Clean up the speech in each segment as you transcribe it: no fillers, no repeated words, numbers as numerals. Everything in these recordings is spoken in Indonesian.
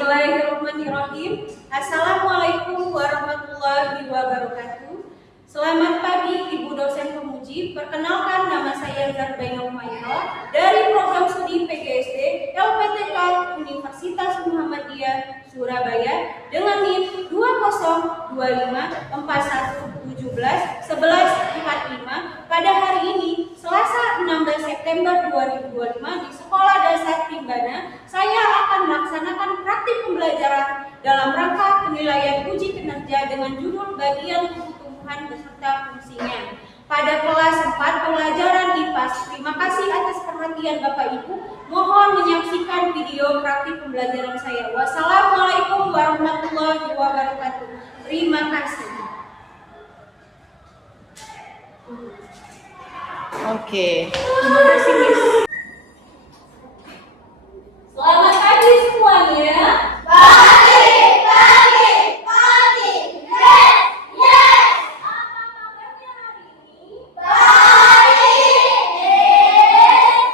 Bismillahirrahmanirrahim. Assalamualaikum warahmatullahi wabarakatuh. Selamat pagi Ibu dosen pemuji. Perkenalkan, nama saya Zarbaina Umairah dari program studi PGSD LPTK Universitas Muhammadiyah Surabaya dengan NIM 202541171145 pada hari ini Selasa 16 September 2025 di Sekolah Dasar Primbana. Saya akan melaksanakan praktik pembelajaran dalam rangka penilaian uji kinerja dengan judul bagian tumbuhan beserta fungsinya. Pada kelas 4 pelajaran IPAS. Terima kasih atas perhatian Bapak Ibu. Mohon menyaksikan video praktik pembelajaran saya. Wassalamualaikum warahmatullahi wabarakatuh. Terima kasih. Oke. Terima kasih, Miss. Selamat pagi semuanya. Pagi. Yes. Apa kabarnya hari ini? Baik.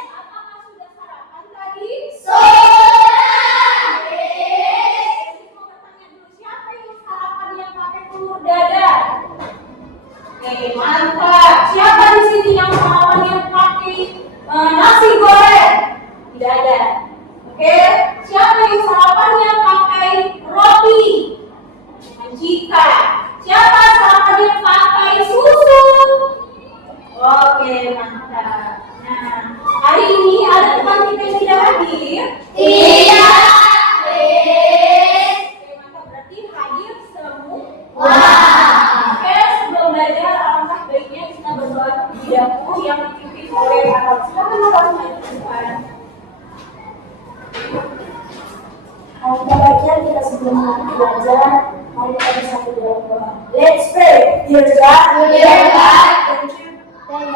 Apakah sudah sarapan tadi? Sudah. Mau bertanya dulu, siapa yang sarapan yang pakai telur dadar? Oke, mantap. Siapa di sini yang sarapan yang pakai nasi goreng? Tidak ada. Oke, siapa yang sarapannya pakai roti? Jika. Siapa sarapannya pakai susu? Oke, mantap. Nah, hari ini ada teman kita yang tidak hadir. Tidak. Oke, mantap. Berarti hadir semua. Oke, sebelum belajar alangkah baiknya kita berdoa terlebih dahulu yang dipimpin oleh Allah. Silakan Bapak maju ke depan. Kita baca kita sebelum belajar, mari kita bersatu dalam doa. Let's pray. Dear God, thank you for the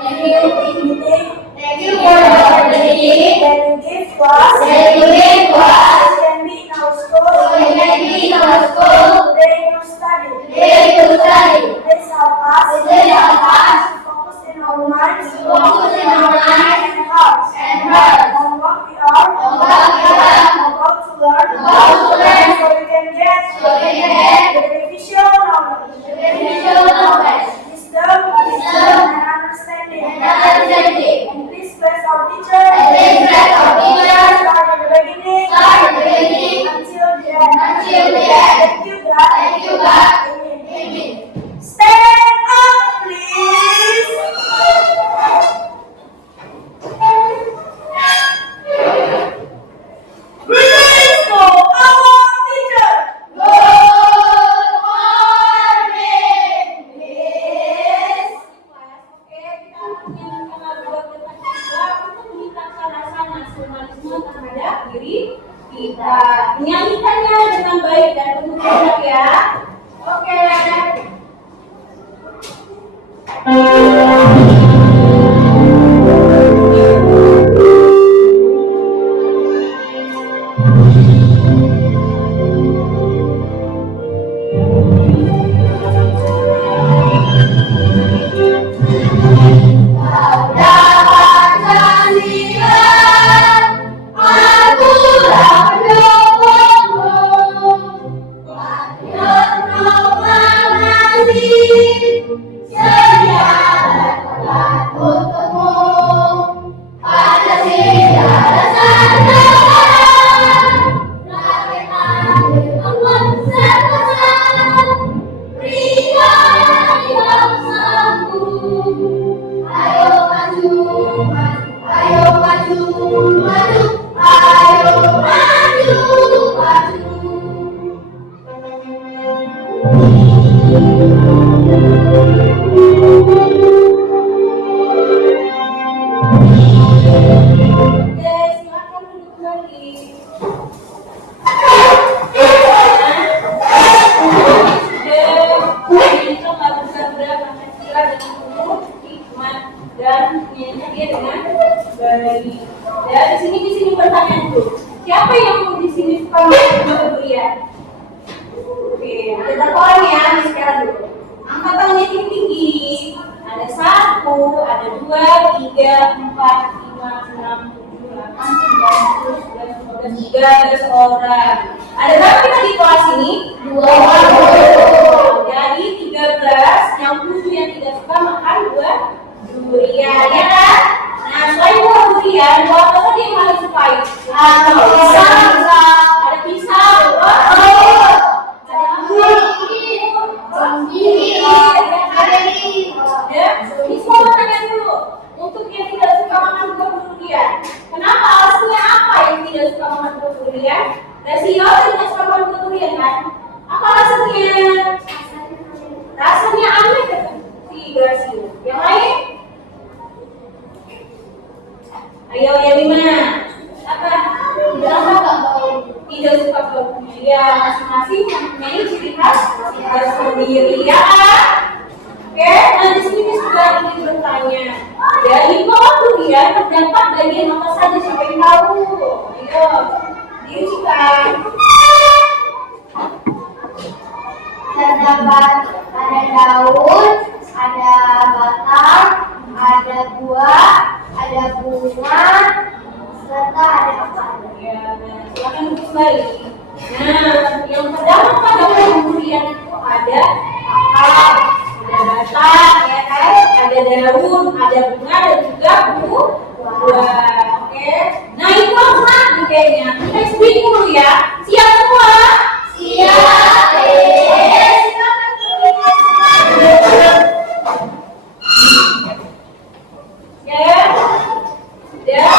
meeting Thank you for the opportunity that you give to us. that you gave to us. We can be in our school. We can be in our school. Today to study. Today to study. Let's help us. Please help us To focus in our minds. to focus in our minds and hearts. and hearts On what we are. on what we are About to learn. about to learn. So we can get. So we can get the beneficial knowledge. beneficial knowledge Wisdom. Wisdom. And understanding. and understanding. And please bless our teacher. And please bless our teacher. Start at the beginning. Start at the beginning Until the end. until the end. Thank you, God. Thank you, God. Amen. Amen. Stand up, please. Greetings to our teacher. Good morning, Miss. Oke, kita akan menyanyikan lagu Bangga juga untuk meningkatkan rasa nasionalisme terhadap diri kita. Menyanyikannya dengan baik dan penuh semangat ya. Oke. Kau dapat janjikan, aku tak pendukungmu. Banyak proklamasi, sedia tempat untukmu. Pancasila dasar negara, rakyat adil aman sentosa. Berikan yang sanggup. Ayo maju, ayo maju, maju, ayo maju, maju. Oke, silakan duduk kembali. Sudah lagu sabda Pancasila dengan penuh hikmat dan menyanyinya dia dengan baik. Ya, di sini bertanya dulu. Siapa yang di sini suka makan durian? Oke, kita orang ya, sekarang dulu. Angkat tangannya tinggi. Ada 1, ada 2, 3, 4, 5, 6, 7, 8, 9, 10, 11, 12, 13 orang. Ada berapa kita di kelas ini? 20. Jadi 13, yang 7 yang tidak suka makan buah durian, ya kan? Nah, selain buah durian, buah apa saja yang paling sukai? Ada pisang, ada anggur, ya. Ini semua mau tanya dulu. Untuk yang tidak suka makan buah durian, kenapa? Alasannya apa yang tidak suka makan buah durian? Rasio tidak suka makan buah durian kan? Apa alasannya? Rasanya aneh kan? Si Rasio. Yang lain? Ayo yang 5. Apa? Tidak suka baunya. Ya, masing-masing mempunyai ciri khas tersendiri, ya kan? Oke, nah di sini Miss juga ingin bertanya. Dari pohon durian terdapat bagian apa saja, siapa yang tahu? Ayo, diujikan. Terdapat ada daun, ada batang, ada buah, ada bunga, serta ada akar. Ya, nah, silakan duduk kembali. Nah, yang terdapat pada pohon durian itu ada akar, ada batang, ya kan? Ada daun, ada bunga, dan juga buah. Oke. Nah, itu apa nih kayaknya? Kita explain dulu ya. Siap semua? Siap. Ya. Ya.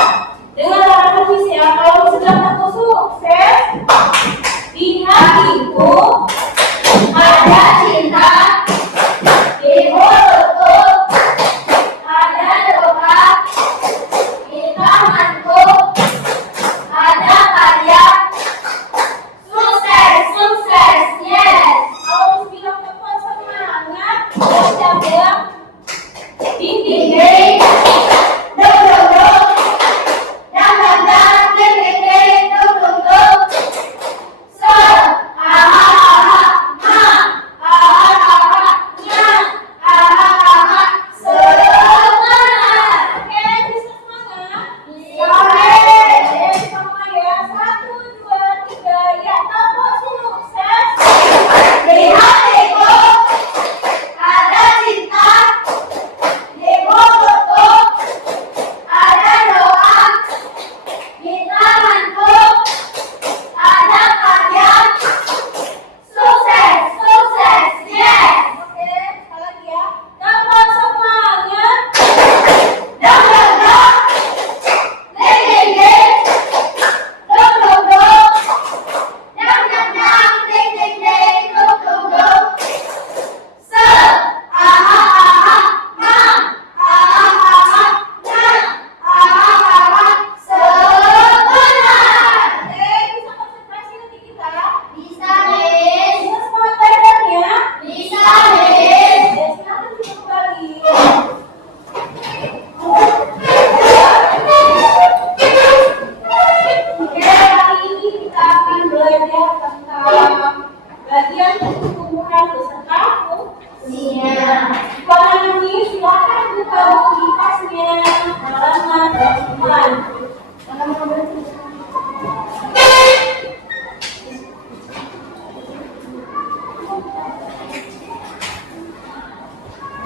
Dengan harapan visi ya, kalau sudah satu sukses di hatiku Ada cinta di mulutku, ada doa di tanganku, ada karya. Sukses, sukses, yes. kalau bilang tepat semangat, dan bilang Ding ding ding, dong dong dong, dang dang dang, ding ding ding, dong dong dong. Aha aha ha, aha aha nya, aha aha semangat. oke, bisa semangat. Semangat. Ya, sama ya. 1, 2, 3, ya. Tepat sukses. Di hatiku ada cinta, di mulutku ada doa, di tanganku ada karya. Sukses, sukses, yes. Oke, sekali lagi ya. Tepat semangat. Dong dong dong, ding ding ding, dong dong dong, dang dang dang, ding ding ding, dong dong dong. Aha aha ha, aha aha nya, aha aha semangat. Oke, bisa konsentrasi nanti kita. Bisa Miss, Bisa semangat belajarnya. bisa Miss. Ya, silakan duduk kembali. Oke, hari ini kita akan belajar tentang bagian tumbuhan beserta fungsinya. Kalau nanti silakan buka buku kipasnya halaman teman.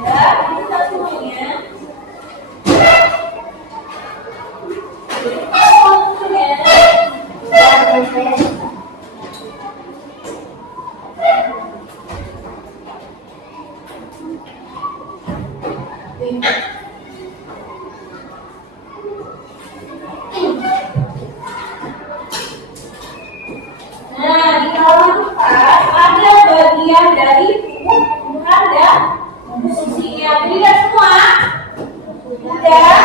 Ya, kita semuanya. Nah, di halaman 4 ada bagian dari tumbuhan dan fungsinya. Jadi lihat semua. Sudah.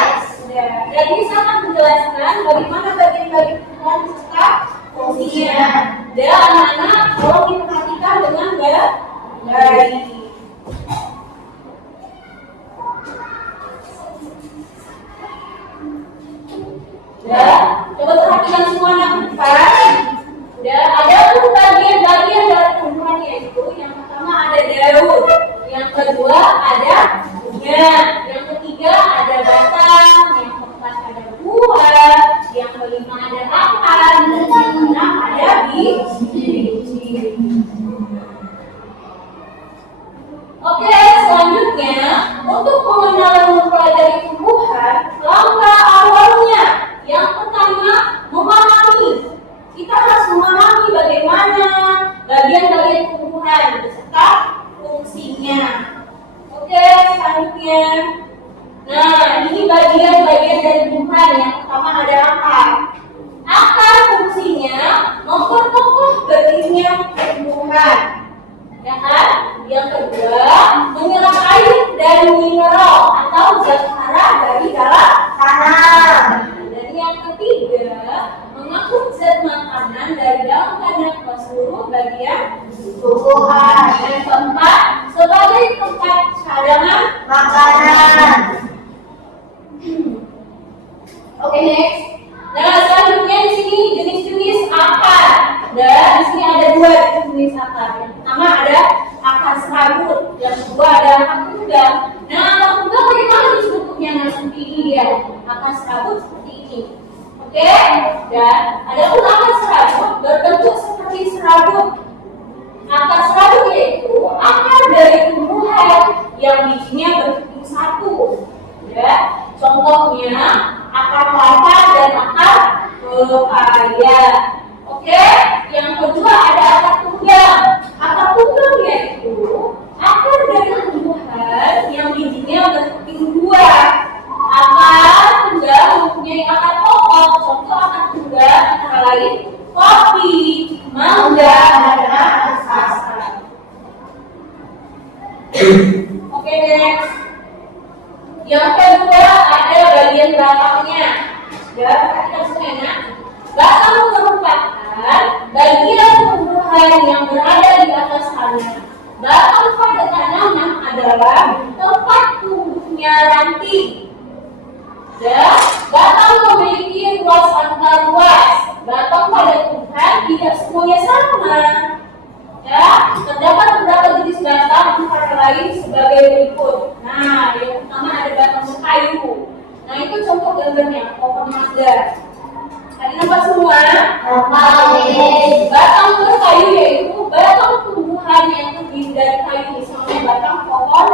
Jadi sangat menjelaskan bagaimana bagian-bagian tumbuhan beserta fungsinya. Dan anak-anak tolong diperhatikan dengan baik. Ya, coba perhatikan semua anak empat. Ya, ada tuh bagian-bagian dari tumbuhan yaitu yang pertama ada daun, yang kedua ada bunga, yang ketiga ada batang, yang keempat ada buah, yang kelima ada akar, Dan di sini ada dua jenis akar. Yang pertama ada akar serabut, yang kedua ada akar tunggal. Nah, akar tunggal bagaimana bentuknya? Nah, seperti ini dia. Akar serabut seperti ini. Oke? Dan ada pun akar serabut berbentuk seperti serabut. Akar serabut yaitu akar dari tumbuhan yang bijinya berbentuk satu. Ya, contohnya akar kelapa dan akar pepaya. Oke, yang kedua ada akar tunggal. Akar tunggal yaitu akar dari tumbuhan yang bijinya berbentuk dua. Akar tunggal mempunyai akar pokok. Contoh akar tunggal antara lain kopi, mangga, dan asam. Oke, next. Yang kedua ada bagian batangnya. Ya, perhatikan semuanya. Batang merupakan bagian tumbuhan yang berada di atas tanah. Batang pada tanaman adalah tempat tumbuhnya ranting. Ya, batang memiliki ruas angka luas. Batang pada tumbuhan tidak semuanya sama. Ya, terdapat beberapa jenis batang antara lain sebagai berikut. Nah, yang pertama ada batang berkayu. Nah, itu contoh gambarnya, pohon mangga. Tadi nampak semua? Batang berkayu yaitu batang tumbuhan yang terdiri dari kayu, misalnya batang pohon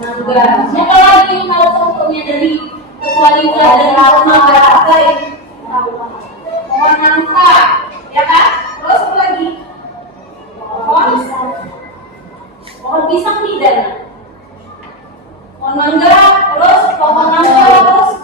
mangga. Siapa lagi yang tahu contohnya dari kualitas dan mangga? Pohon nangka, ya kan? Terus apa lagi? Pohon pisang tidak. Pohon mangga, terus pohon nangka, terus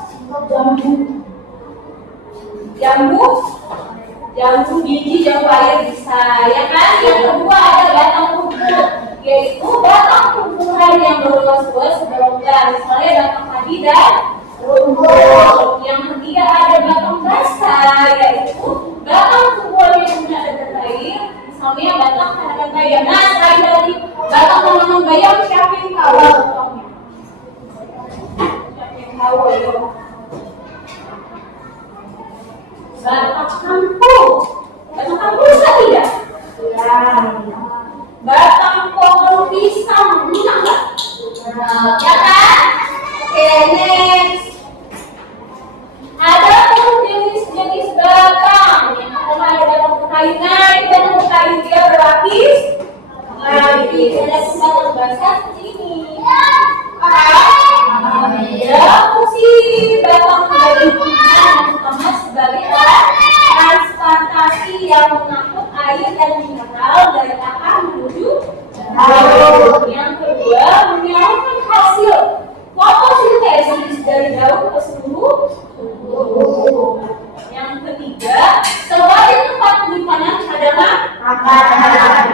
jambu biji, jambu air bisa, ya kan? Yang kedua ada batang rumput, yaitu batang tumbuhan yang berluas-luas berlonggar, misalnya batang padi dan rumput. Yang ketiga ada batang basah, yaitu batang tumbuhan yang tidak ada air, misalnya batang tanaman bayam. Nah, selain dari batang tanaman bayam, siapa yang tahu contohnya? Siapa yang tahu? Ayo. Batang kampung. Batang kampung bisa tidak? Ya. Batang pohon pisang bisa nggak? Ya kan? Oke, next. Ada jenis-jenis batang. Yang pertama ada batang berkayu. Nah, ini batang berkayu dia berlapis. Lapis. Ada batang basah seperti ini. Ya, fungsi batang dari tumbuhan yang pertama sebagai alat transportasi yang mengangkut air dan mineral dari akar menuju daun. Yang kedua, menyalurkan hasil fotosintesis dari daun ke seluruh tubuh. Yang ketiga, sebagai tempat penyimpanan cadangan makanan.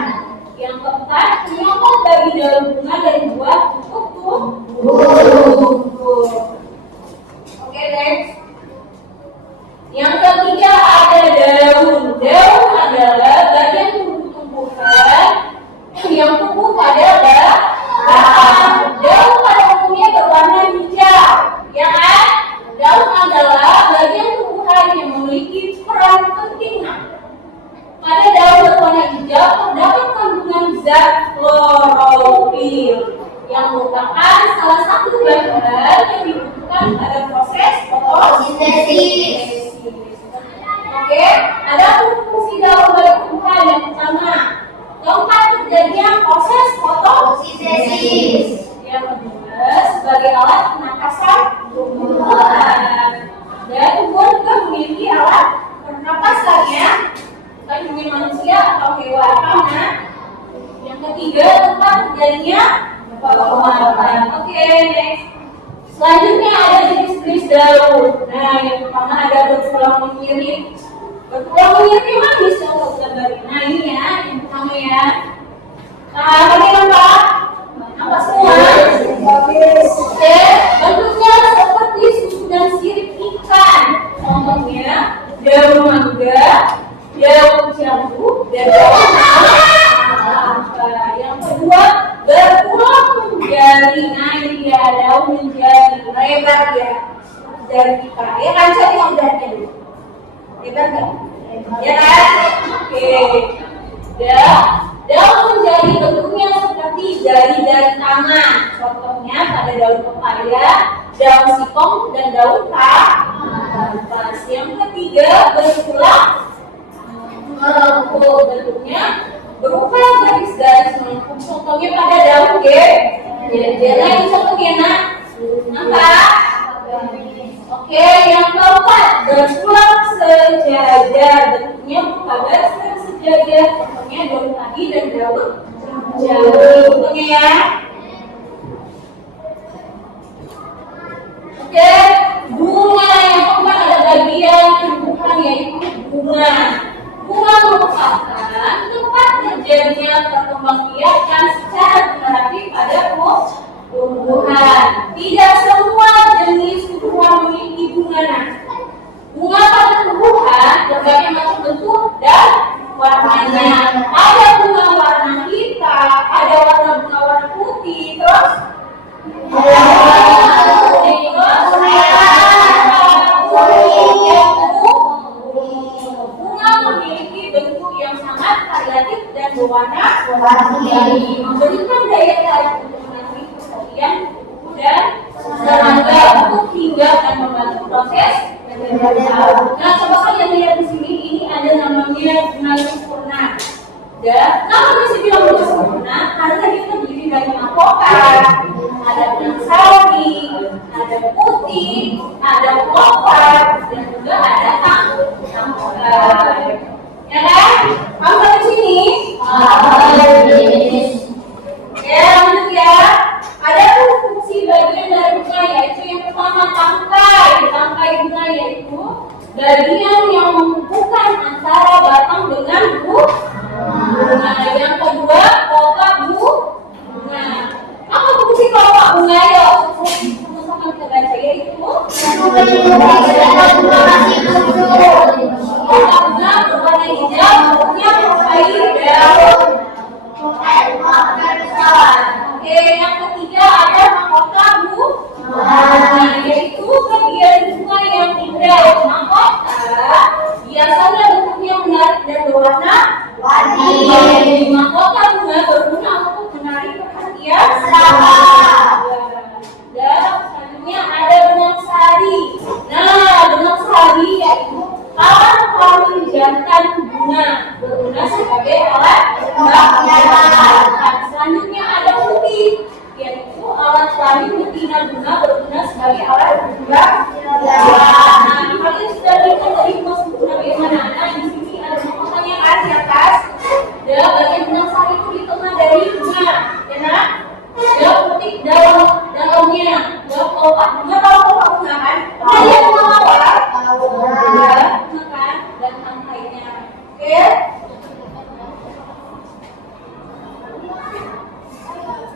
Yang keempat, penyokong bagi daun bunga dan buah untuk tumbuh. Oke, next. Yang ketiga ada daun. Daun adalah bagian tumbuh-tumbuhan yang tumbuh pada batang. Daun pada umumnya berwarna hijau, ya kan? Daun adalah bagian tumbuhan yang memiliki peran penting. Pada daun berwarna hijau terdapat kandungan zat klorofil yang merupakan salah satu bahan yang dibutuhkan pada proses fotosintesis. Oke, ada fungsi daun bagi tumbuhan. Yang pertama, tempat terjadinya proses fotosintesis. Yang kedua, sebagai alat pernapasan tumbuhan. Dan tumbuhan juga memiliki alat pernapasannya, bukan hanya manusia atau hewan. Karena yang ketiga, tempat terjadinya pewarnaan. Oke, next. Selanjutnya ada jenis-jenis daun. Nah, yang pertama ada bertulang menyirik. Bertulang menyirik memang bisa untuk gambar. Nah, ini ya, yang pertama ya. Nah, ini nampak? Nampak semua? Oke, bentuknya seperti susunan sirip ikan. Contohnya daun mangga, daun jambu, dan daun nangka. Yang kedua, bertulang menjadi. Nah, ini dia daun menjadi lebar ya, dari kita. Ya kan, cari yang beratnya dulu. Lebar nggak? Ya kan? Oke. Oke. Daun jari bentuknya seperti jari-jari tangan. Contohnya pada daun pepaya, daun singkong, dan daun kapas. Yang ketiga, bertulang melengkung. Bentuknya berupa garis-garis melengkung. Contohnya pada daun gena. Yang contohnya nampak. Oke, yang keempat, bertulang sejajar. Bentuknya berupa garis-garis sejajar. Contohnya daun padi dan daun jawi. Contohnya ya. Oke, bunga yang keempat ada bagian tumbuhan yaitu bunga. Bunga merupakan tempat terjadinya perkembangbiakan secara berarti pada tumbuhan. Tidak semua jenis tumbuhan memiliki bunga. Bunga pada tumbuhan berbagai macam bentuk dan warnanya. Ada bunga warna hitam, ada bunga warna putih, terus bunga memiliki bentuk yang sangat variatif dan berwarna-warni, memberikan daya tarik untuk menarik perhatian dan serangga untuk hinggap dan membantu proses. Nah, coba kalian lihat di sini, ini ada namanya bunga sempurna. Dan nama bisa bilang bunga sempurna karena dia terdiri dari mahkota, ada benang sari, ada putih, ada kelopak, dan juga ada tangkai. Ya kan? Kamu di sini? Ya, lanjut ya. Ada fungsi bagian dari bunga yaitu yang pertama tangkai bunga yaitu bagian yang menghubungkan antara batang dengan bunga. Yang kedua kelopak bunga. Apa fungsi kelopak bunga ya? Sama-sama kita baca yaitu kelopak bunga berwarna hijau, bentuknya menyerupai daun. Oke, yang ketiga ada mahkota bunga, yaitu bagian bunga yang indah. Mahkota biasanya bentuknya menarik dan berwarna-warni. Mahkota bunga berguna untuk menarik perhatian. Dan selanjutnya ada benang sari. Nah, benang sari yaitu alat kelamin jantan bunga, berguna sebagai alat pembakaran. Selanjutnya ada putih, yaitu alat kelamin betina bunga, berguna sebagai alat pembakaran. Nah, kalian sudah lihat dari bunga sempurna bagaimana? Nah, di sini ada mahkotanya kan di atas. Dan bagian benang sari itu di tengah dari bunga, ya nak? Daun putih, daunnya, daun kelopak bunga, tahu kelopak bunga kan? Dia bunga mawar, bunga kan, dan tangkainya. Oke?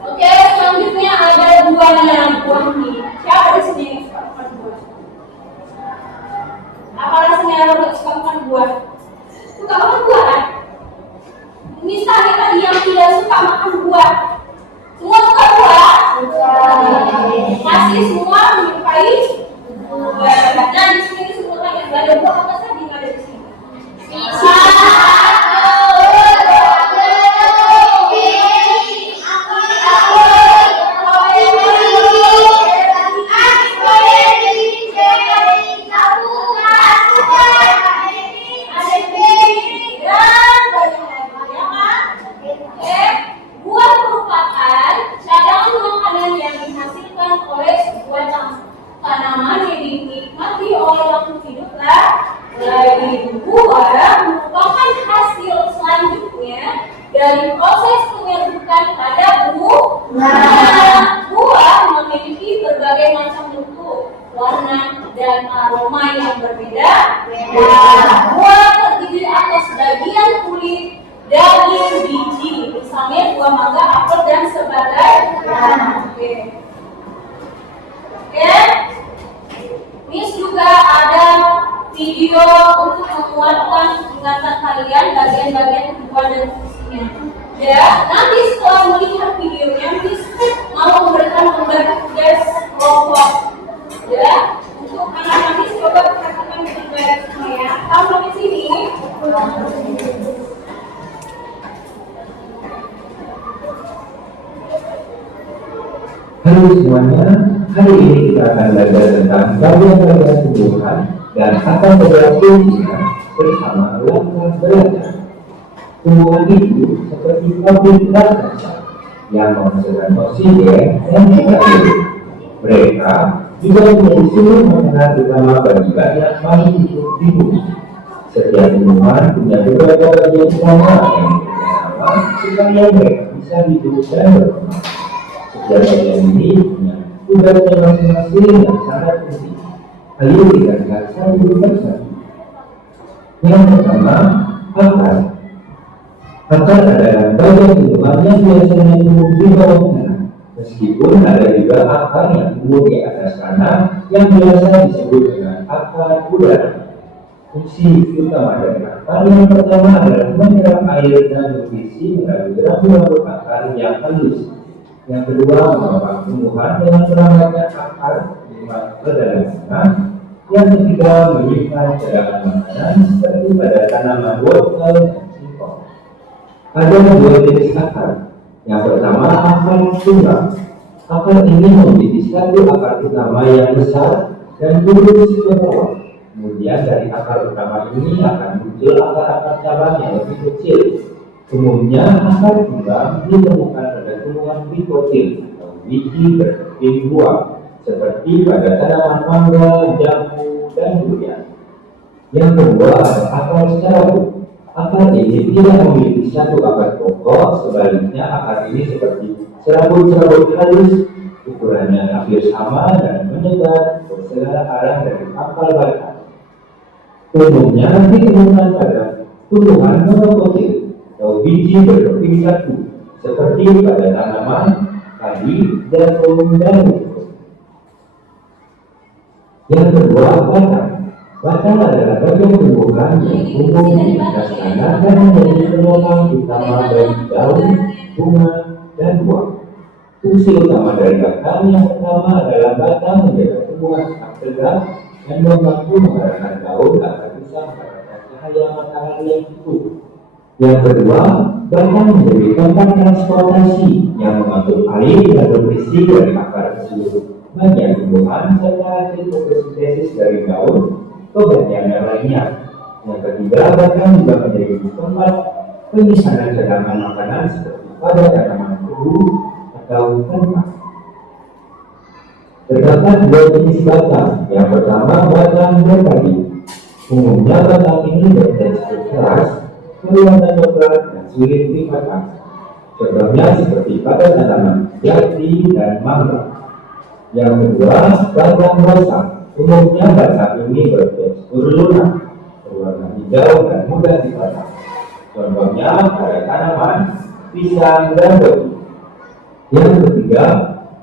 Oke, selanjutnya ada buahnya, buah nih. Siapa di sini yang suka makan buah? Apa rasanya kalau suka makan buah? Suka makan buah kan? Misalnya tadi yang tidak suka makan buah, semua suka buah? Masih semua menyukai buah. Nah, di sini disebutkan yang ada buah apa saja yang ada di sini? Buah merupakan cadangan makanan yang dihasilkan oleh sebuah tanaman yang dinikmati oleh makhluk hidup lain. Buah merupakan hasil selanjutnya dari proses penyerbukan pada bunga. Buah memiliki berbagai macam bentuk, warna, dan aroma yang berbeda. Buah terdiri atas bagian kulit, daging, biji, misalnya buah mangga, apel, dan sebagainya. Oke. Miss juga ada video untuk menguatkan ingatan kalian bagian-bagian kehidupan dan fungsinya. Ya, nanti setelah melihat videonya, Miss mau memberikan tugas kelompok. Ya, untuk anak-anak Miss coba perhatikan baik-baik semua ya. Kamu di sini. Halo semuanya, hari ini kita akan belajar tentang bagian-bagian tumbuhan dan akan bergabungnya bersama langkah belajar. Tumbuhan itu seperti pabrik raksasa yang menghasilkan oksigen dan juga hidup. Mereka juga menjadi sumber makanan utama bagi banyak makhluk hidup di bumi. Setiap tumbuhan punya beberapa bagian utama yang bersama supaya mereka bisa hidup dan berkembang. Setiap bagian ini punya tugasnya masing-masing yang sangat penting. Ayo kita lihat satu persatu. Yang pertama, akar. Akar adalah bagian tumbuhan yang biasanya tumbuh di bawah tanah. Meskipun ada juga akar yang tumbuh di atas tanah yang biasa disebut dengan akar udara. Fungsi utama dari akar yang pertama adalah menyerap air dan nutrisi melalui rambut-rambut akar yang halus. Yang kedua, menopang tumbuhan dengan merambatnya akar ke dalam tanah. Yang ketiga, menyimpan cadangan makanan seperti pada tanaman wortel dan singkong. Ada dua jenis akar. Yang pertama, akar tunggal. Akar ini memiliki satu akar utama yang besar dan lurus ke bawah. Kemudian dari akar utama ini akan muncul akar-akar cabang yang lebih kecil. Umumnya akar tunggal ditemukan pada tumbuhan dikotil atau biji berkeping buah seperti pada tanaman mangga, jambu, dan durian. Yang kedua ada akar serabut. Akar ini tidak memiliki satu akar pokok, sebaliknya akar ini seperti serabut-serabut halus, ukurannya hampir sama dan menyebar ke segala arah dari pangkal batang. Umumnya ditemukan pada tumbuhan monokotil atau biji berkeping satu, seperti pada tanaman padi, jagung, dan rumput. Yang kedua, batang. Batang adalah bagian tumbuhan yang tumbuh di atas tanah dan menjadi penopang utama bagi daun, bunga, dan buah. Fungsi utama dari batang yang pertama adalah batang menjaga tumbuhan tetap tegak dan membantu mengarahkan daun agar bisa mendapatkan cahaya matahari yang cukup. Yang kedua, batang menjadi tempat transportasi yang mengangkut air dan nutrisi dari akar ke seluruh bagian tumbuhan serta hasil fotosintesis dari daun ke bagian yang lainnya. Yang ketiga, batang juga menjadi tempat penyimpanan cadangan makanan seperti pada tanaman tebu atau kentang. Terdapat dua jenis batang. Yang pertama, batang berkayu. Umumnya batang ini bertekstur keras, berwarna coklat dan sulit dipotong. Contohnya seperti pada tanaman jati dan mangga. Yang kedua, batang basah. Umumnya batang ini bertekstur lunak, berwarna hijau dan mudah dipotong. Contohnya pada tanaman pisang dan tebu. Yang ketiga,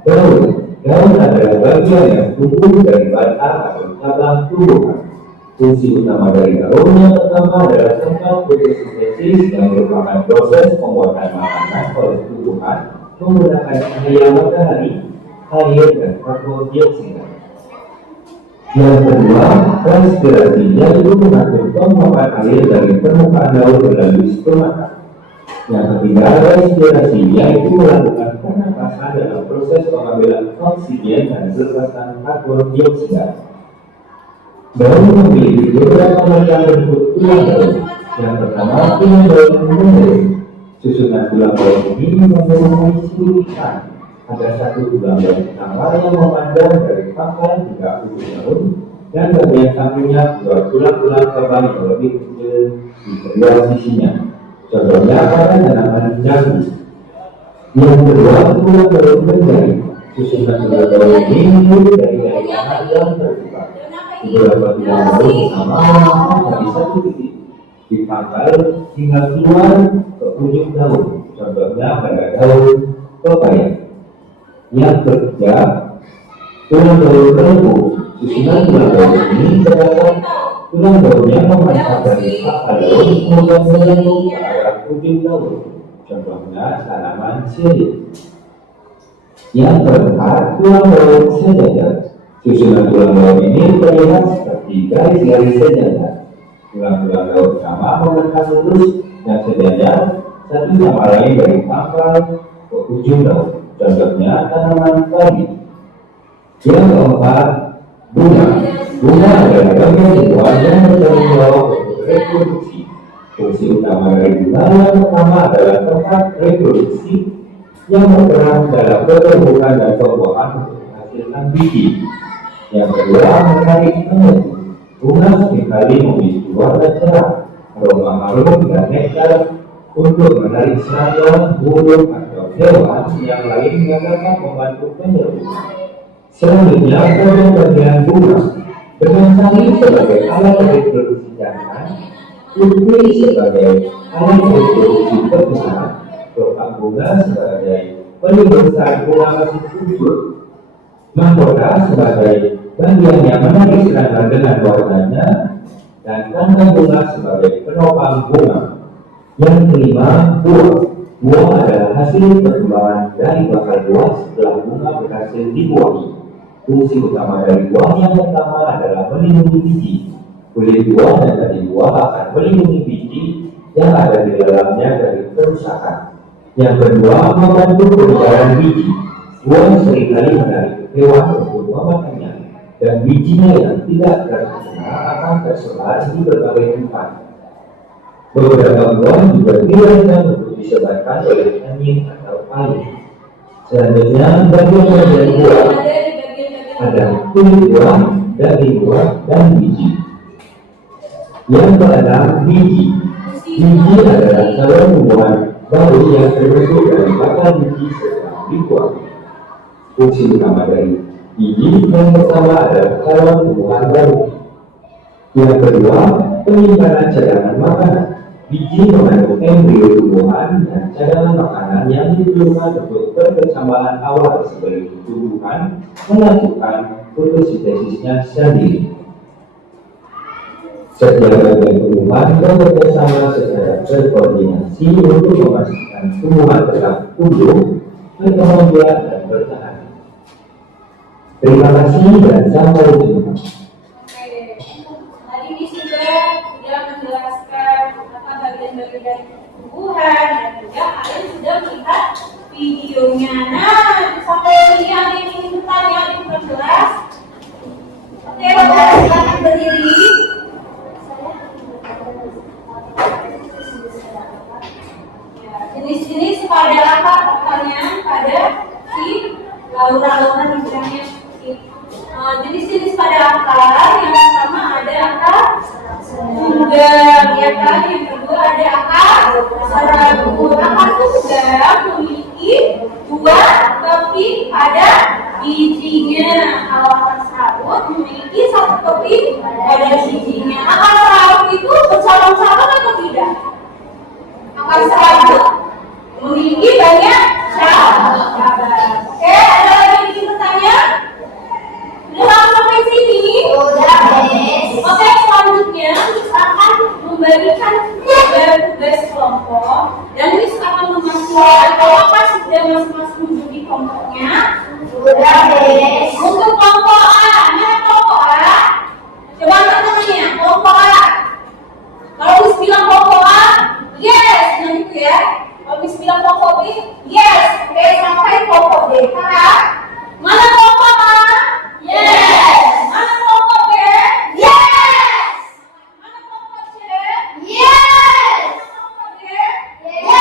daun. Daun adalah bagian yang tumbuh dari batang atau cabang tumbuhan. Fungsi utama dari daun yang pertama adalah tempat fotosintesis yang merupakan proses pembuatan makanan oleh tumbuhan menggunakan cahaya matahari, air, dan karbon dioksida. Yang kedua, transpirasi, yaitu mengatur penguapan air dari permukaan daun melalui stomata. Yang ketiga, respirasi, yaitu melakukan pernapasan dalam proses pengambilan oksigen dan pelepasan karbon dioksida. Daun memiliki beberapa macam bentuk tulang daun. Yang pertama, tulang daun mengendek. Susunan tulang daun ini menyerupai silikan. Ada satu tulang daun utama yang memandang dari pangkal hingga ujung daun, dan bagian sampingnya dua tulang-tulang cabang yang lebih kecil di kedua sisinya. Contohnya pada tanaman jambu. Yang kedua, tulang daun menjari. Susunan tulang daun ini muncul dari tanah yang terbuka. Beberapa tulang daun sama dari satu titik di pangkal hingga keluar ke ujung daun. Contohnya pada daun pepaya. Yang ketiga, tulang daun melengkung. Susunan tulang daun ini terdapat tulang daun yang memanjang dari akar daun kemudian melengkung ke arah ujung daun. Contohnya tanaman sirih. Yang keempat, tulang daun sejajar. Susunan tulang daun ini terlihat seperti garis-garis sejajar. Tulang-tulang daun utama membentang lurus dan sejajar satu sama lain dari pangkal ke ujung daun. Contohnya tanaman padi. Yang keempat, bunga. Bunga adalah bagian tumbuhan yang bertanggung jawab untuk reproduksi. Fungsi utama dari bunga yang pertama adalah tempat reproduksi yang berperan dalam pertumbuhan dan pembuahan untuk menghasilkan biji. Yang kedua, menarik energi. Bunga seringkali memiliki warna cerah, aroma harum dan nektar untuk menarik serangga, burung atau hewan yang lain yang dapat membantu penyerbukan. Selanjutnya, bagian bunga. Benang sari sebagai alat reproduksi jantan, putri sebagai alat reproduksi betina, kelopak bunga sebagai pelindung bunga masih subur, mahkota sebagai bagian yang menarik serangga dengan warnanya, dan tangkai bunga sebagai penopang bunga. Yang kelima, buah. Buah adalah hasil perkembangan dari bakal buah setelah bunga berhasil dibuahi. Fungsi utama dari buah yang pertama adalah melindungi biji. Kulit buah dan daging buah akan melindungi biji yang ada di dalamnya dari kerusakan. Yang kedua, membantu penyebaran biji. Buah seringkali menarik hewan untuk memakannya, dan bijinya yang tidak terkena akan tersebar di berbagai tempat. Beberapa buah juga dirancang untuk disebarkan oleh angin atau air. Selanjutnya, bagian-bagian buah ada kulit buah, daging buah, dan biji. Yang keenam, biji. Biji adalah calon tumbuhan baru yang terbentuk dari bakal biji setelah dibuah. Fungsi utama dari biji yang pertama adalah calon tumbuhan baru. Yang kedua, penyimpanan cadangan makanan. Biji mengandung embrio tumbuhan dan cadangan makanan yang diperlukan untuk perkembangan awal sebelum tumbuhan melakukan fotosintesisnya sendiri. Setiap bagian tumbuhan bekerja sama secara terkoordinasi untuk memastikan tumbuhan tetap tumbuh, berkembang biak dan bertahan. Terima kasih dan sampai jumpa. Tadi ini sudah menjelaskan apa bagian-bagian dari tumbuhan dan juga kalian sudah melihat videonya. Nah, sampai sini ada yang ingin bertanya, ada yang belum jelas? Oke, silakan berdiri. Ya, jenis-jenis pada apa pertanyaan pada si Laura misalnya. Jenis-jenis pada akar yang pertama ada akar tunggang, ya kan? Yang kedua ada akar serabut. Akar tunggang memiliki dua keping pada bijinya. Kalau akar serabut memiliki satu keping pada bijinya. Akar serabut itu bersama-sama atau tidak? Akar serabut memiliki banyak cabang. Oke, ada lagi yang ingin bertanya? Sudah sampai sini? Oke, selanjutnya Miss akan membagikan tugas kelompok dan Miss akan memastikan apakah sudah masing-masing duduk di kelompoknya. Untuk kelompok A, mana kelompok A? Coba angkat tangannya, kelompok A. Kalau Miss bilang kelompok A, yes, nanti itu ya. Kalau Miss bilang kelompok B, yes. Oke, sampai kelompok D. Kakak, mana kelompok A? Yes. Mana kelompok B? Yes. Mana kelompok C? Yes. Mana kelompok D? Yes.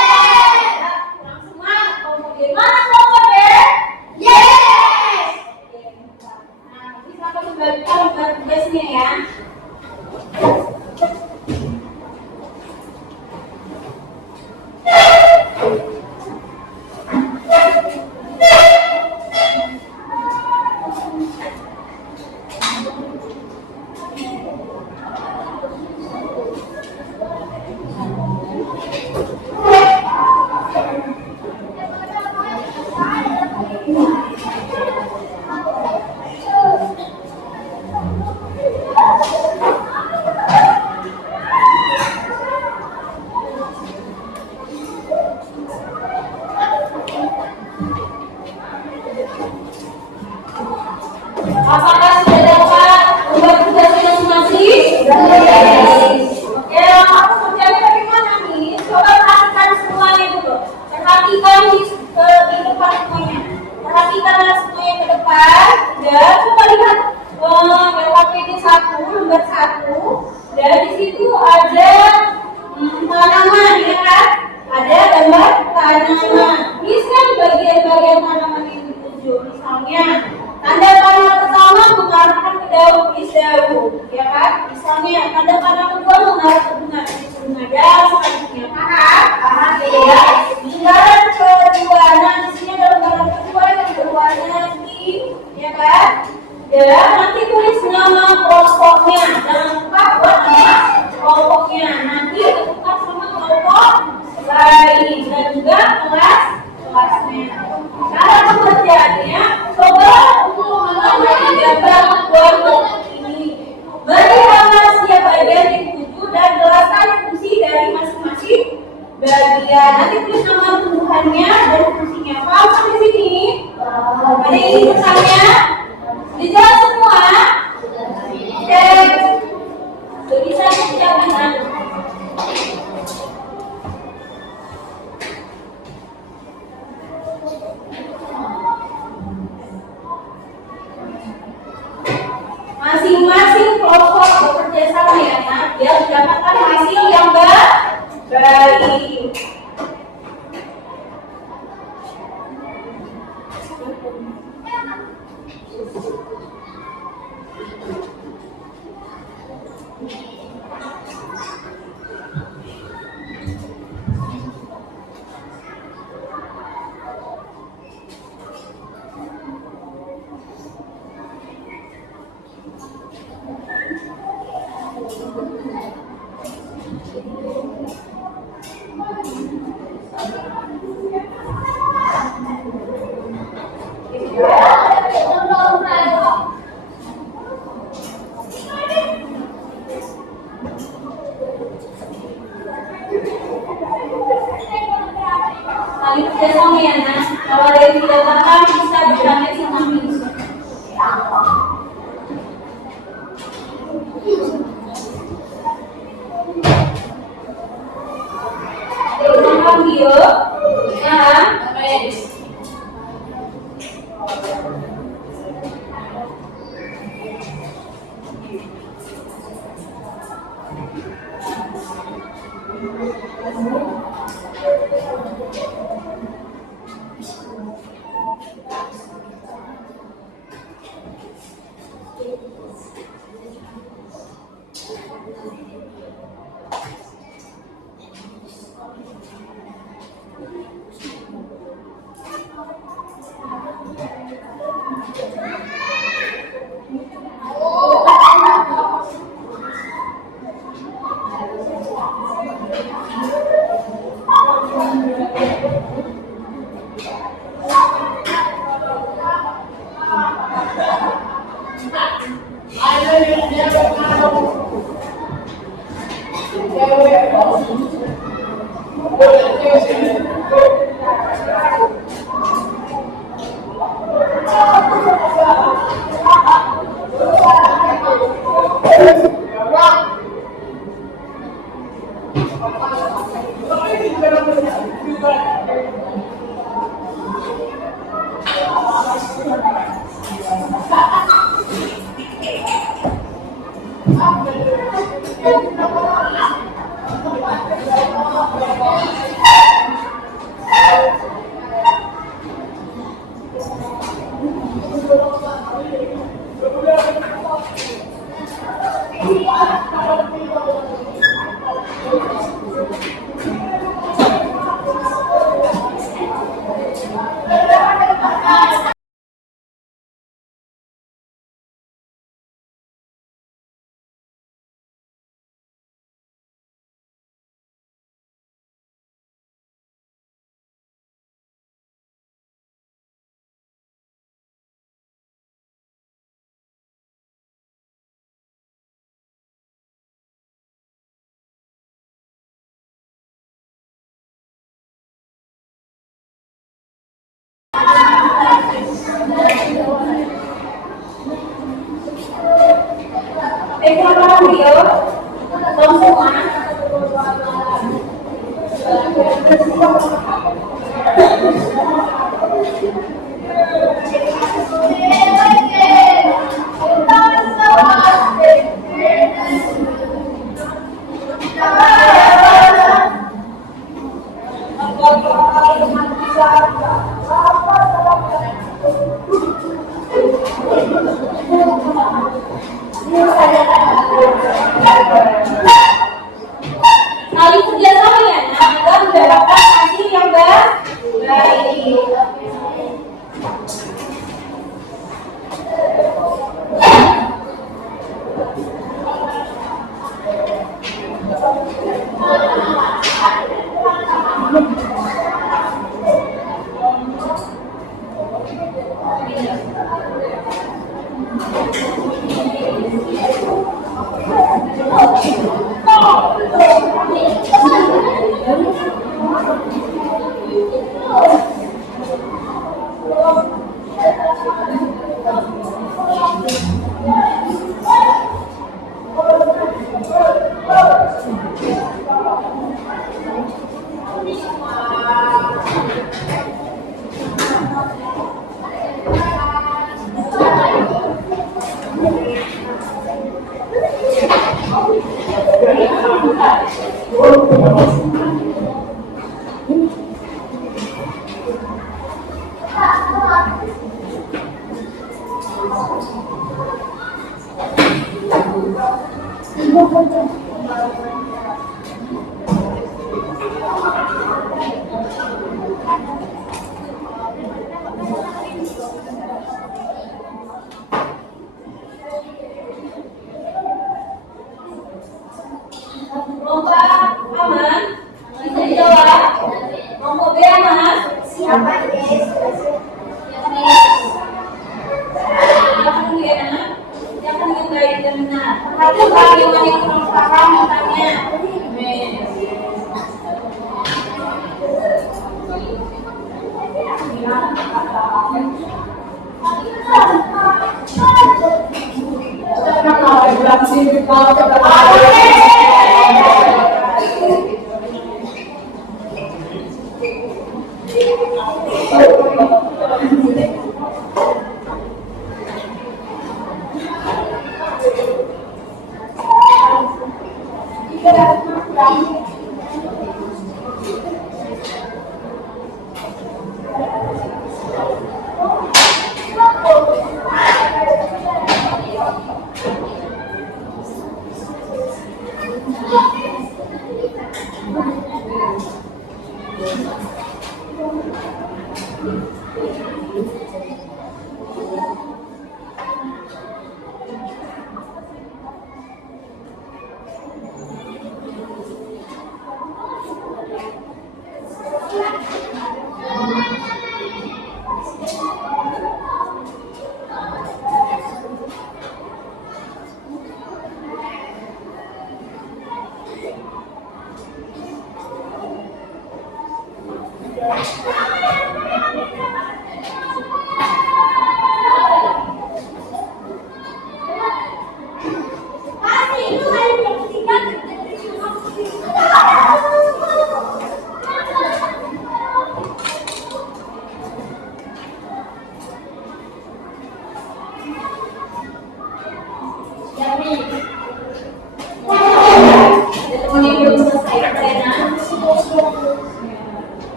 bagian nanti tulis nama tumbuhannya dan fungsinya. Paham sampai sini? Ada yang ingin bertanya? Dijawab semua? Oke. Jadi saya silakan. Masing-masing kelompok bekerja sama ya nak, biar mendapatkan hasil yang baik. Saling kerjasama ya nak. Kalau ada yang tidak paham bisa bertanya sama Miss. Paham Gio? Ya. Paham Gio? Tolong semua. Saling kerjasama ya, nah, agar mendapatkan hasil yang baik. Kelompok B Mas. Siapa Des? Siapa ya? Siapa yang baik dan benar? Tapi bagaimana itu perempuan tanya?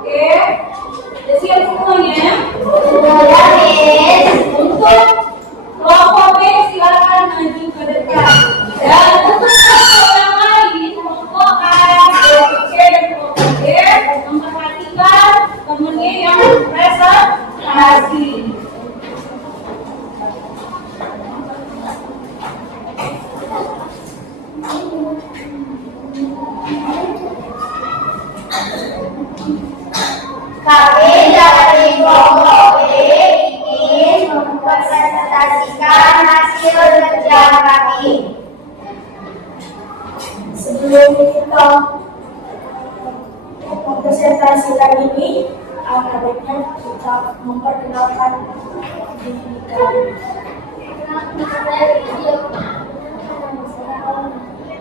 Oke, udah siap semuanya? Sudah Des. Untuk kelompok B silakan maju ke depan. Dan untuk kelompok yang lain, kelompok A, kelompok C, dan kelompok D memperhatikan temennya yang presentasi. Kami dari kelompok B ingin mempresentasikan hasil kerja kami. Sebelum kita mempresentasikan ini, baiknya kita memperkenalkan diri kami.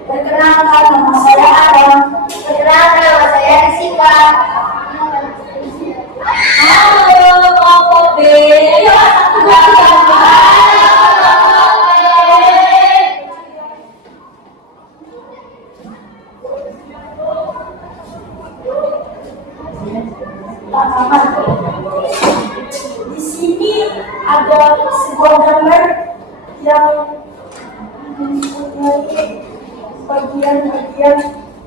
Perkenalkan, nama saya Adam. Perkenalkan, nama saya Rizika. Halo kelompok B, ayo satu Di sini ada sebuah gambar yang mempunyai bagian-bagian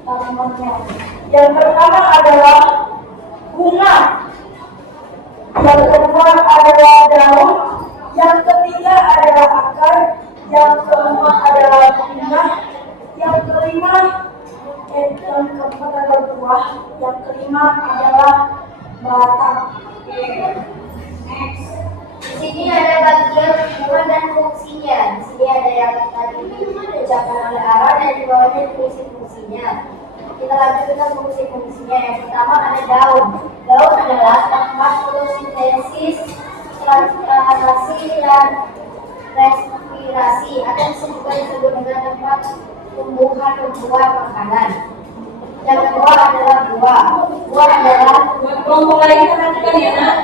tanamannya. Yang pertama adalah bunga, yang kedua adalah daun, yang ketiga adalah akar, yang keempat adalah bunga, yang keempat adalah buah, yang kelima adalah batang. Di sini ada bagian tujuan dan fungsinya. Di sini ada yang tadi diucapkan oleh Aaron dan di bawahnya fungsi-fungsinya. Kita lanjut ke fungsi-fungsinya. Yang pertama ada daun. Daun adalah tempat fotosintesis, transpirasi, dan respirasi. Atau juga disebut dengan tempat tumbuhan makanan. Yang kedua adalah buah. Buah adalah buat kelompok lain perhatikan ya nak.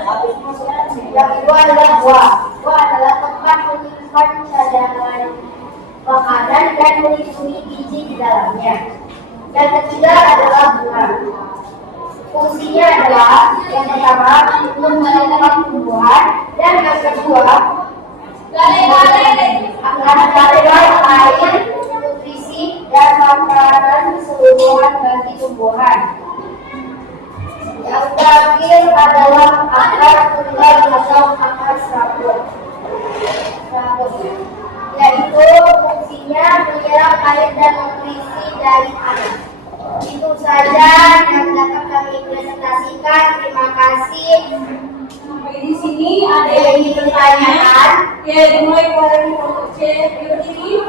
yang kedua adalah buah. Buah adalah tempat menyimpan cadangan makanan dan melindungi biji di dalamnya. Yang ketiga adalah bunga. Fungsinya adalah yang pertama untuk menanam tumbuhan, pelajaran yang dapat kami presentasikan. Terima kasih. Sampai di sini ada Ada yang ingin ditanyakan? Ya, dimulai dari kelompok C berdiri.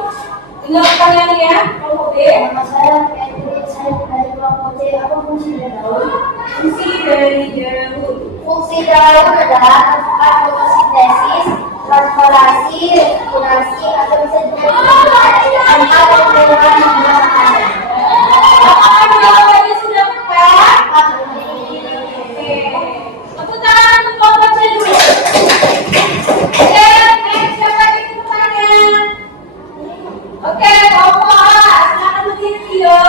Tinggal pertanyaannya, kelompok B. Nama saya Catherine, saya dari kelompok C. Apa fungsi dari daun? Fungsi dari daun. Fungsi daun adalah tempat fotosintesis, transformasi, respirasi, atau bisa juga tempat pembuahan buah makanan. Apakah jawabannya sudah tepat? Amin. Oke. Tepuk tangan untuk kelompok C dulu. Oke, next siapa yang ingin bertanya? Oke, kelompok A, silakan berdiri yo.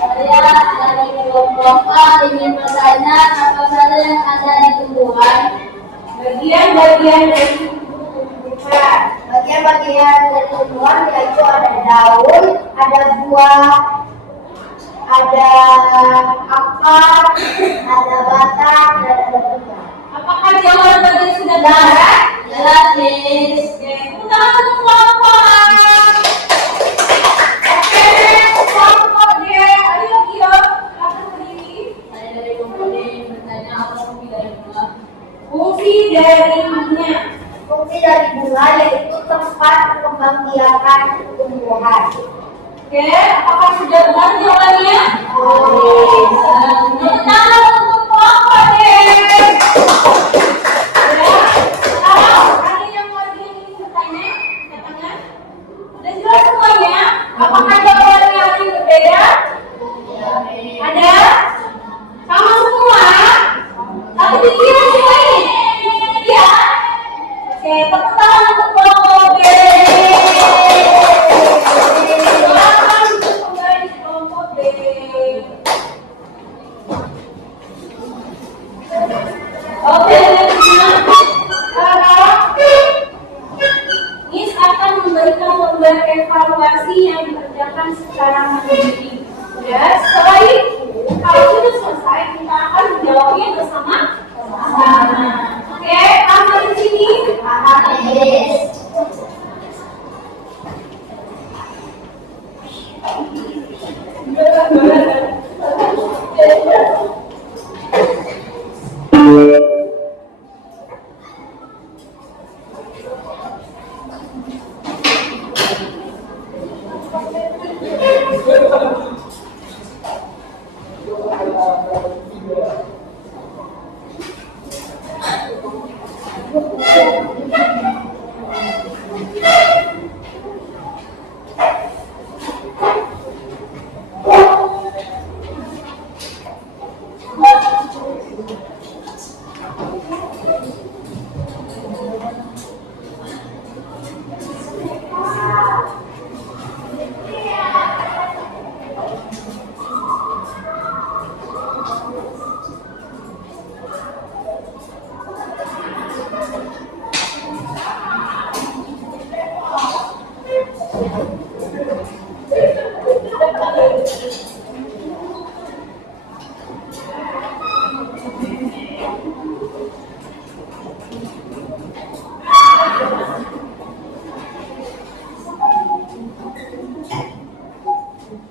Saya dari kelompok A ingin bertanya apa saja yang ada di tumbuhan. Bagian-bagian dari tumbuhan. Bagian-bagian dari tumbuhan yaitu ada daun, ada buah, ada akar, ada batang, dan ada bunga. Apakah jawabannya sudah jelas? Jelas, Miss. Oke, tepuk tangan untuk kelompok A. Oke, kelompok D, ayo Gio, silakan berdiri. Saya dari kelompok D ingin bertanya apa fungsi dari bunga. Fungsi dari bunga. Fungsi dari bunga yaitu tempat pengembangbiakan tumbuhan. Oke, apakah sudah benar jawabannya? Tepuk tangan untuk kelompok D. Ya, sekarang ada yang lagi ingin bertanya? Angkat tangan. Sudah jelas semuanya? Apakah jawabannya ada yang berbeda? Ada? Sama semua? Tapi pikiran semua ini? Iya? Oke, tepuk tangan untuk kelompok B. Silakan untuk kembali di kelompok B. Oke, sekarang Miss akan memberikan lomba evaluasi yang dikerjakan secara mandiri. Ya, setelah itu, kalau sudah selesai, kita akan menjawabnya bersama-sama. Oke, sama di sini. Miss.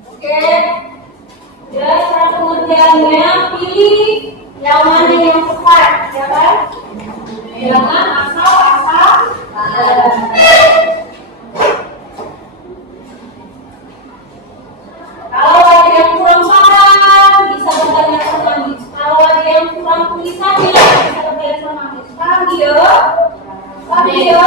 Oke, ya cara pengerjaannya pilih yang mana yang tepat, ya kan? Jangan asal-asal. Kalau ada yang kurang paham, bisa bertanya sama Miss. Kalau ada yang kurang tulisannya, bisa bertanya sama Miss. Paham Gio? Paham Gio?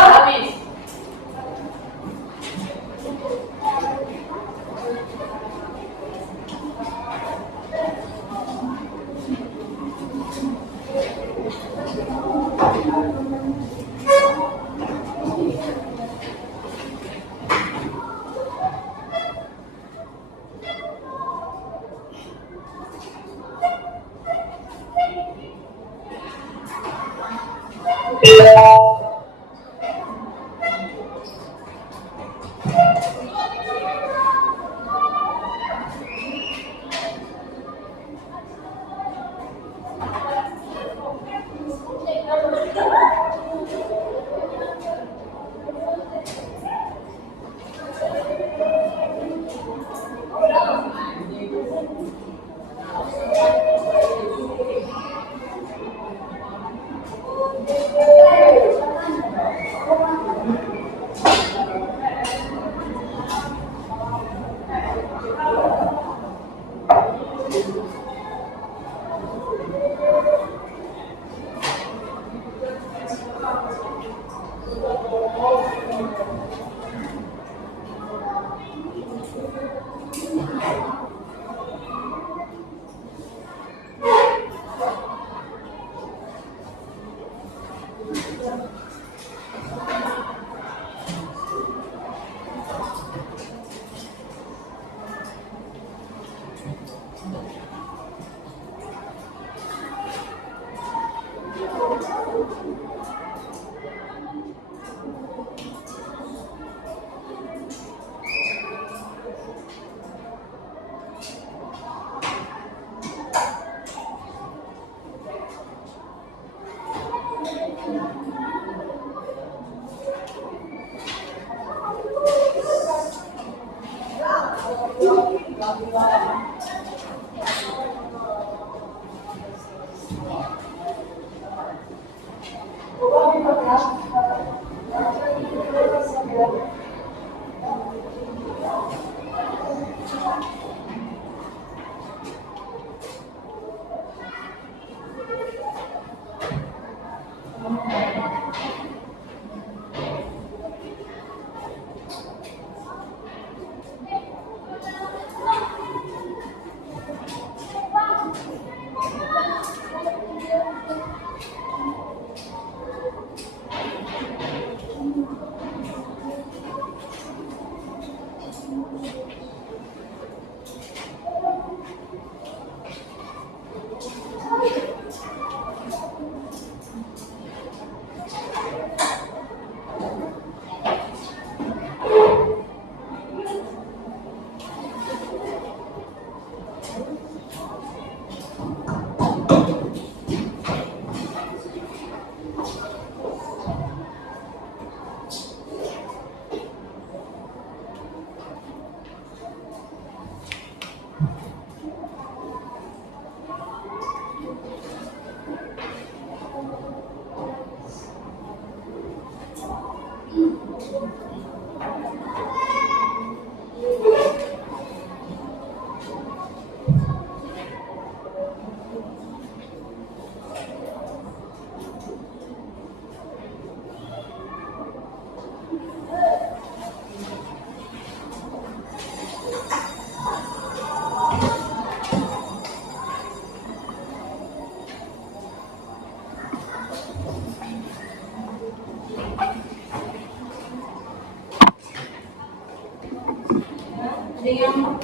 Ada yang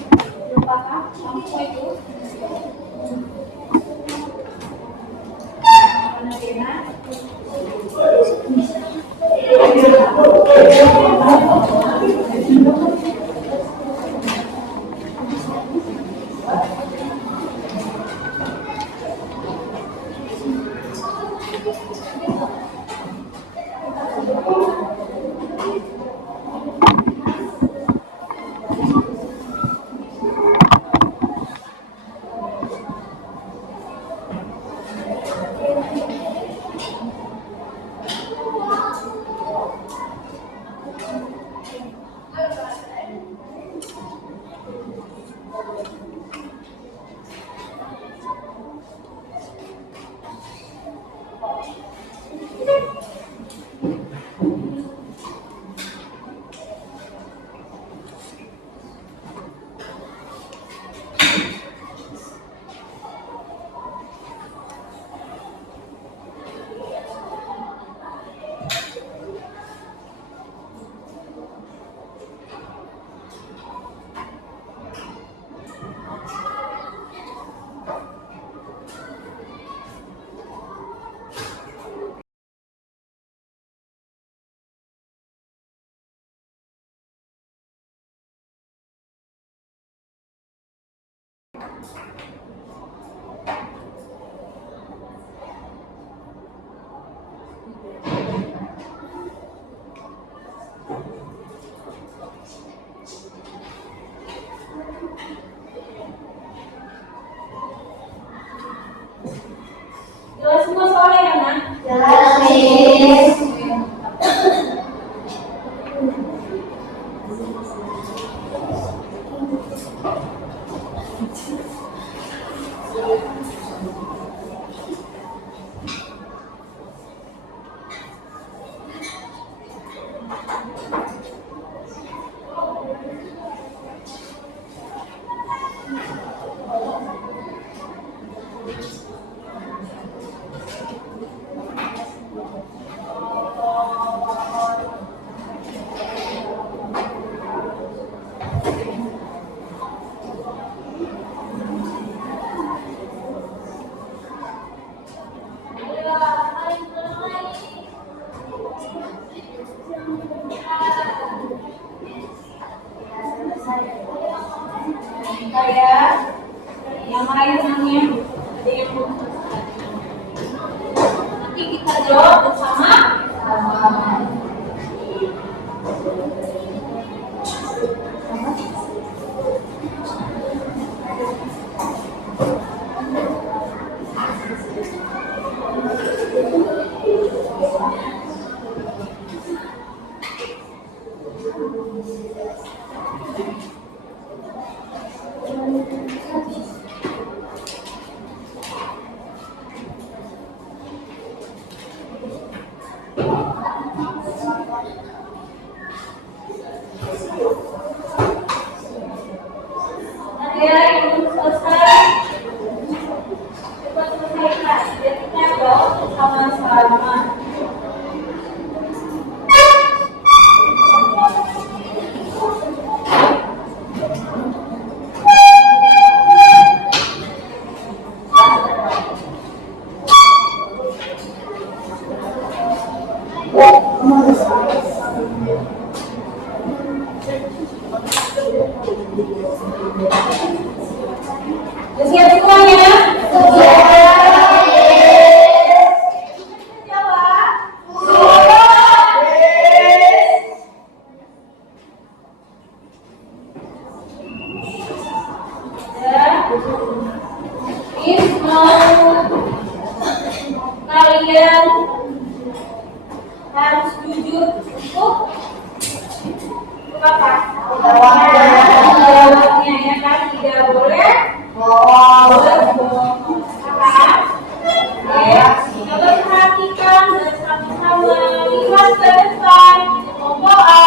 lupakan? Kamu itu? Nabila? jawab bersama. Ada yang belum selesai, cepat selesaikan. Jadi kita jawab bersama-sama. Siap semuanya? Jawab. Is mau kalian harus jujur untuk apa? Jawabnya ya kan, tidak boleh berbohong. Coba perhatikan dan sama-sama lihat ke depan. Kelompok A,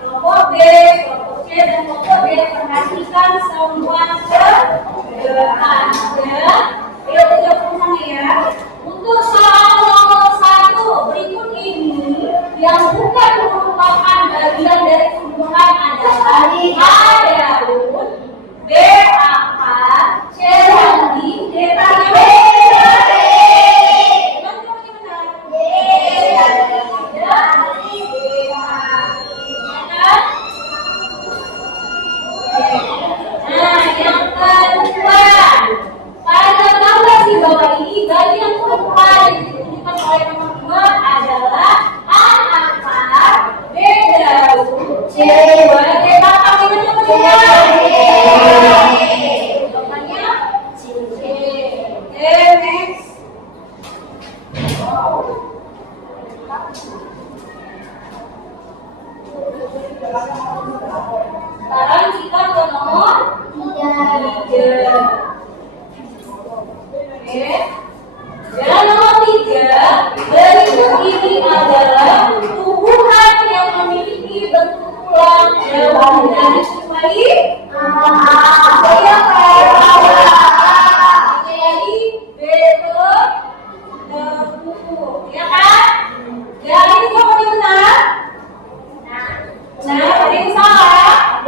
kelompok B, kelompok C, dan kelompok D. Perhatikan semua ke depan. Ya, ayo kita bersama ya. Untuk soal nomor 1 berikut ini yang bukan merupakan bagian dari hubungan adalah A Daud, B Akar, C Randi, D Tanya. Nah, yang kedua, pada gambar di bawah ini bagian perempuan yang ditunjukkan oleh nomor 2 adalah A Akar, B Daud, C Randi, D Tanya. Jawabannya C. Next. Sekarang kita ke nomor 3. Oke. Dan nomor 3, berikut ini adalah tumbuhan yang memiliki bentuk tulang jauh dari sungai. Jadi betul, ya kan? Jadi siapa yang benar? Nah, ada yang salah.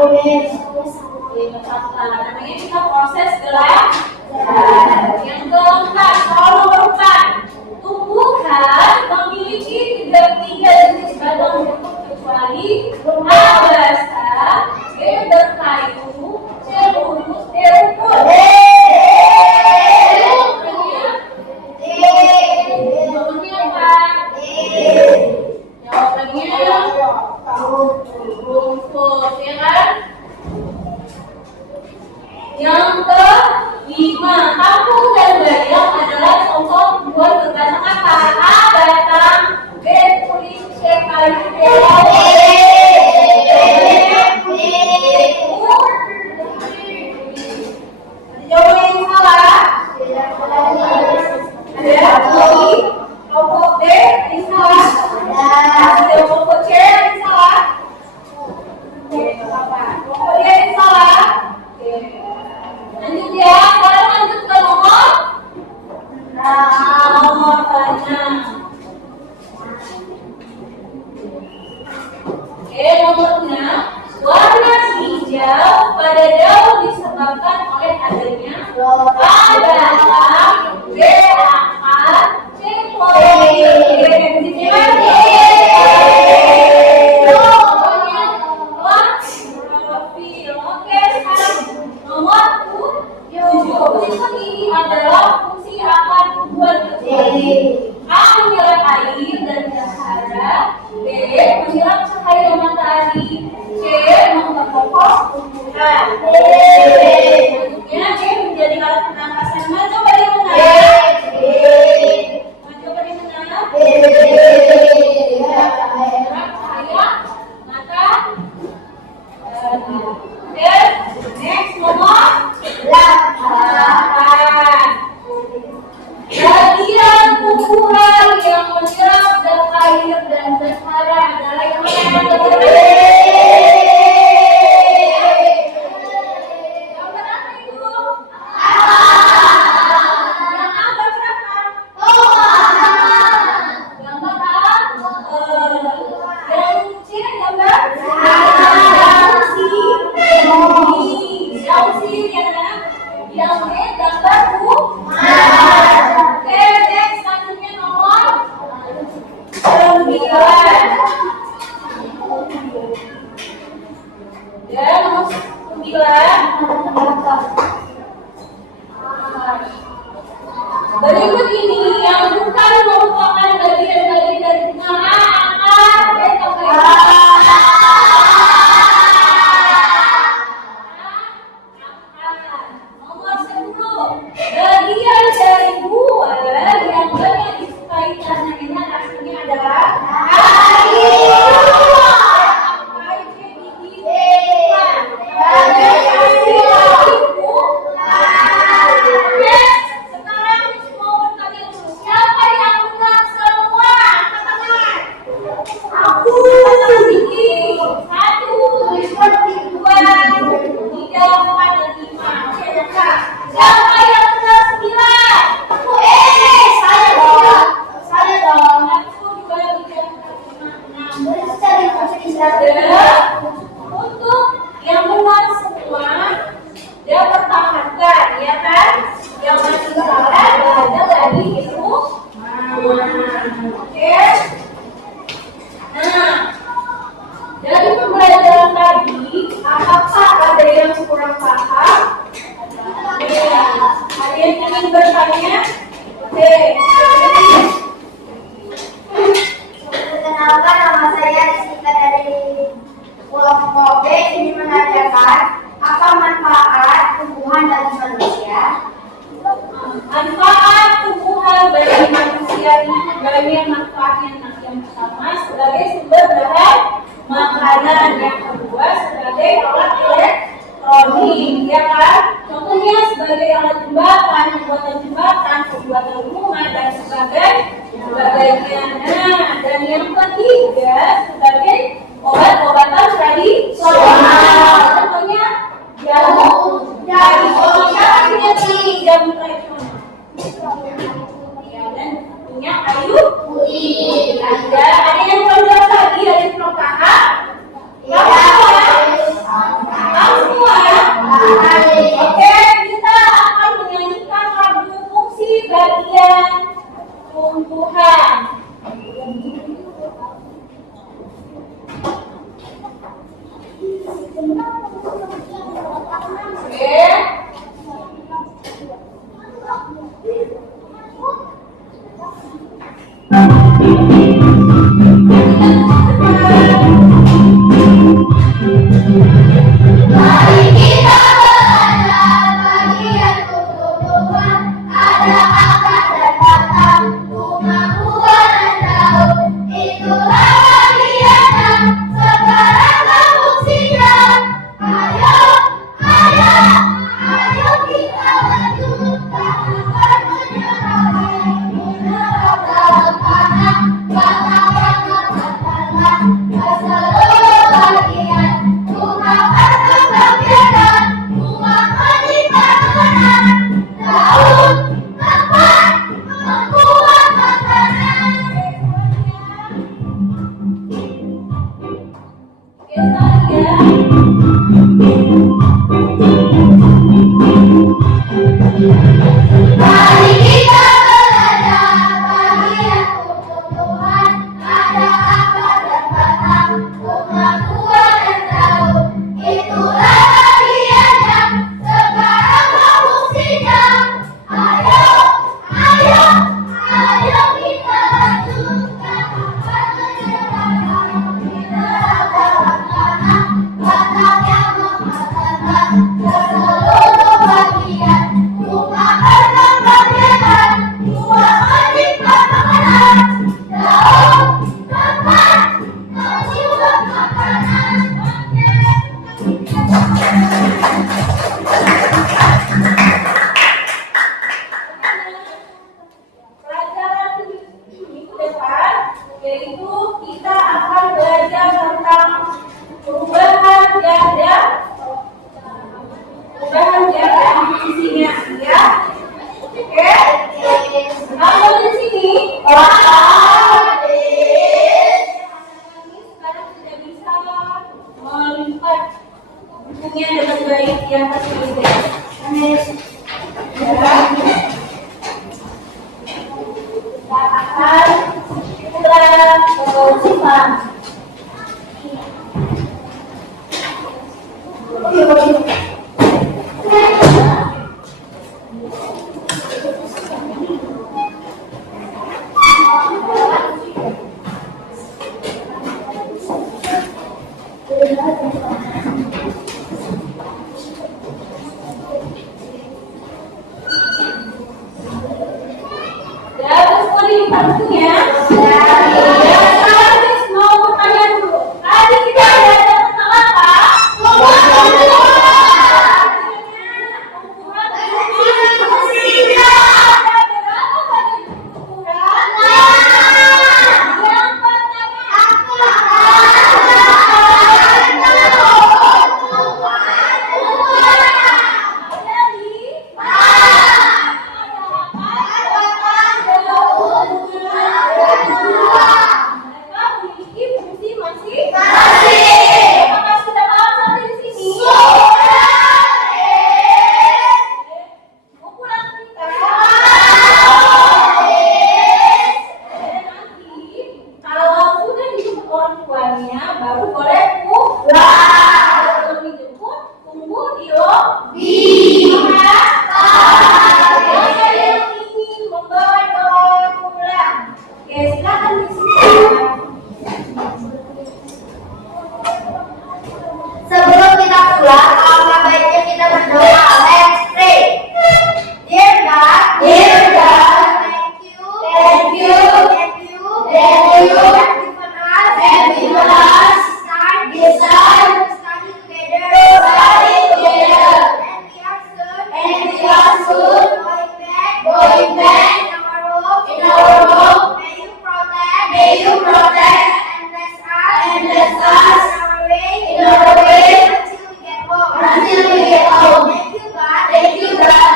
Namanya kita proses belajar. Yang keempat, soal nomor 4, tumbuhan memiliki tiga jenis badan bentuk kecuali A basah, B berkayu, C lurus, D ukur. Jawabannya apa? Jawabannya rumput, ya kan? Yang kelima, kampung dan bayam adalah contoh tumbuhan berbatang apa? A batang, B kulit, C kayu, D jawaban yang salah. Ada kelompok D yang salah. Ada kelompok C yang salah. Kelompok D yang salah. Lanjut ya, sekarang lanjut ke nomor 6. Oke, nomor 6. Warna hijau pada daun disebabkan oleh adanya A batang, B akar, C klorofil. Oke, sekarang nomor 7. Berikut ini adalah fungsi akan tumbuhan kecuali A menyerap air, ada yang kurang paham? Ada yang ingin bertanya? Oke. Perkenalkan, nama saya disingkat dari kelompok B. Ini menanyakan apa manfaat tumbuhan bagi manusia? Manfaat tumbuhan bagi manusia ini banyak manfaatnya. Yang pertama sebagai sumber bahan makanan, yang kedua sebagai alat elektronik, ya kan? Contohnya sebagai alat jembatan, pembuatan rumah dan sebagainya. Nah, dan yang ketiga sebagai obat-obatan tradisional. Contohnya jamu tradisional. Ya, dan tentunya kayu putih. Ada yang mau jawab lagi dari PKH? Semua ya? Oke, kita akan menyanyikan lagu fungsi bagian tumbuhan. Oke. Mari kita belajar bagian tumbuhan, ada akar dan batang, bunga, buah dan daun. Itulah bagiannya, sekarang fungsinya. Ayo kita lanjutkan menyerap dalam tanah, batang yang matang ke seluruh bagian. Bunga berkembang, bunga menyimpan daun, tempat membuat makanan. Mari kita belajar bagian tumbuhan, ada akar dan batang, bunga, buah dan daun. Itulah bagiannya, sekarang fungsinya. Ayo kita lanjutkan penyerapan mineral dalam tanah, batang yang mematangkan ke seluruh bagian. Bunga berkembang, buah menyimpan makanan, daun, tempat membuat makanan. Pelajaran minggu depan yaitu kita akan belajar tentang perubahan ganda isinya, ya. Oke. Kalau di sini sekarang sudah bisa melihat bukunya dengan baik, yang pasti itu. Kita akan simpan. Ya, terus mau dilihat bukunya. Ya, sekarang mau bertanya dulu. Tadi kita belajar tentang apa? Baru boleh pulang. Belum dijemput, tunggu you protect and bless us in our way until we get home. Thank you, God.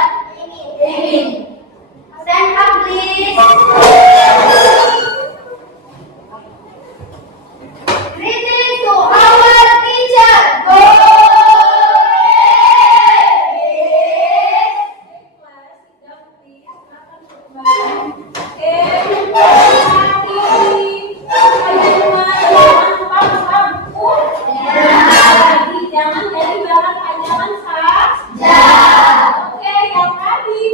Amen. Stand up, please. Greetings to our teacher. Go! Jangan jadi bahan panjangan saja. Oke, yang tadi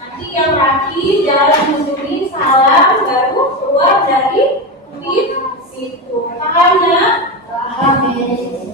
nanti yang rapi jangan mengunjungi salam baru keluar dari pintu. Pahamnya? Paham, Miss.